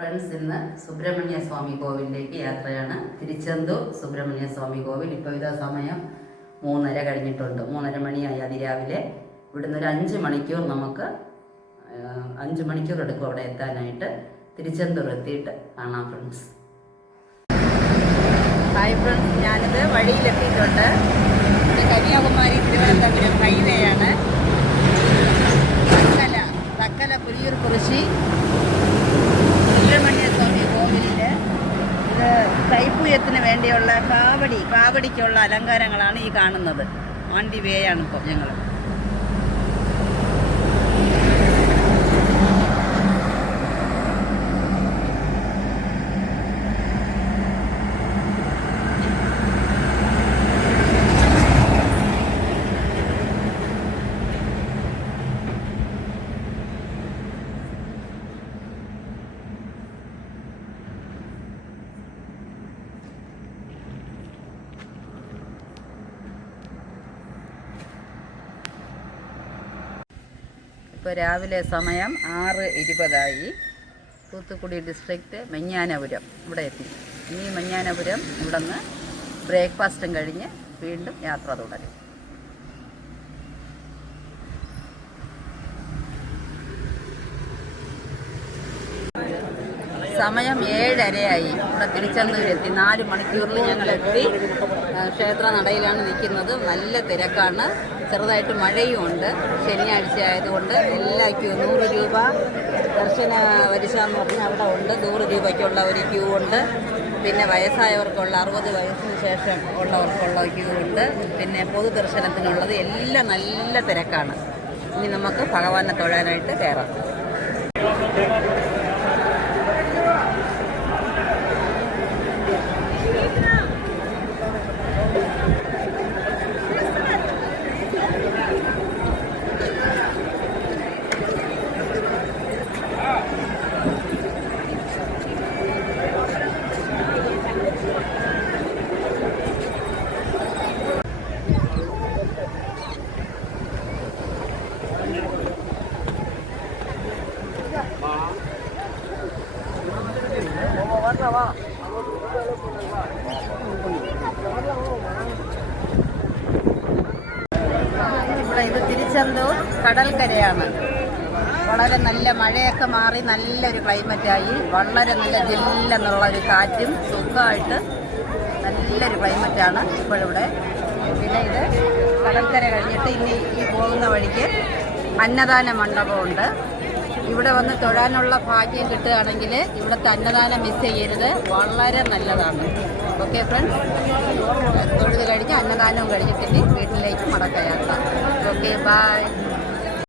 Friends, ഇന്ന് സുബ്രഹ്മണ്യ സ്വാമി കോവിലിലേക്ക് യാത്രയാണ്. തിരുച്ചെന്തൂർ സുബ്രഹ്മണ്യ സ്വാമി കോവിൽ. ഇപ്പോൾ ഇതാ സമയം 3:30 കഴിഞ്ഞിട്ടുണ്ട്. 3:30 മണിയായി അതിരാവിലെ. ഇവിടുന്ന് ഒരു 5 മണിക്കൂർ നമുക്ക് 5 മണിക്കൂർ എടുക്കും അവിടെ എത്താനായിട്ട്. തിരുച്ചെന്തൂർ എത്തിയിട്ട് കാണാം ഫ്രണ്ട്സ്. ഹായ് ഫ്രണ്ട്സ്, ഞാനിത് വഴിയിലെത്തിയിട്ടുണ്ട്. ഇത് കന്യാകുമാരി തിരുവനന്തപുരം ഹൈവേ ആണ്. തക്കല പുലിയൂർ കുറിശി സുബ്രഹ്മണ്യ സ്വാമി കോവിലിൽ ഇത് തൈപ്പൂയത്തിന് വേണ്ടിയുള്ള കാവടിക്കുള്ള അലങ്കാരങ്ങളാണ് ഈ കാണുന്നത്. ഓൺ ദി വേ ആണ് ഇപ്പോൾ ഞങ്ങൾ. ഇപ്പോൾ രാവിലെ സമയം 6:20 തൂത്തുക്കുടി ഡിസ്ട്രിക്റ്റ് മഞ്ഞാനപുരം ഇവിടെ എത്തി. ഇനി മഞ്ഞാനപുരം ഇവിടെ നിന്ന് ബ്രേക്ക്ഫാസ്റ്റും കഴിഞ്ഞ് വീണ്ടും യാത്ര തുടരും. സമയം 7:30 ഇവിടെ തിരുച്ചെന്തൂരെത്തി. 4 മണിക്കൂറിൽ ഞങ്ങളെത്തി. ക്ഷേത്ര നടയിലാണ് നിൽക്കുന്നത്. നല്ല തിരക്കാണ്. ചെറുതായിട്ട് മഴയും ഉണ്ട്. ശനിയാഴ്ച ആയതുകൊണ്ട് എല്ലാ ക്യൂ 100 രൂപ ദർശന വരിശ എന്ന് പറഞ്ഞാൽ അവിടെ ഉണ്ട്. 100 രൂപയ്ക്കുള്ള ഒരു ക്യൂ ഉണ്ട്. പിന്നെ വയസ്സായവർക്കുള്ള 60 വയസ്സിന് ശേഷം ഉള്ളവർക്കുള്ള ക്യൂ ഉണ്ട്. പിന്നെ പൊതുദർശനത്തിനുള്ളത് എല്ലാം നല്ല തിരക്കാണ്. ഇനി നമുക്ക് ഭഗവാനെ തൊഴാനായിട്ട് കയറാം. ഇവിടെ ഇത് തിരുച്ചെന്തൂർ കടൽക്കരയാണ്. വളരെ നല്ല മഴയൊക്കെ മാറി നല്ലൊരു ക്ലൈമറ്റായി. വളരെ നല്ല ജില്ലെന്നുള്ളൊരു കാറ്റും സുഖമായിട്ട് നല്ലൊരു ക്ലൈമറ്റാണ് ഇപ്പോഴിവിടെ. പിന്നെ ഇത് കടൽക്കര കഴിഞ്ഞിട്ട് ഇനി ഈ പോകുന്ന വഴിക്ക് അന്നദാന മണ്ഡപമുണ്ട്. ഇവിടെ വന്ന് തൊഴാനുള്ള ഭാഗ്യം കിട്ടുകയാണെങ്കിൽ ഇവിടുത്തെ അന്നദാനം മിസ് ചെയ്യരുത്. വളരെ നല്ലതാണ്. ഓക്കെ ഫ്രണ്ട്സ്, തൊഴുത് കഴിഞ്ഞ് അന്നദാനവും കഴിഞ്ഞിട്ട് വീട്ടിലേക്ക് മടക്ക യാത്ര. Okay, by.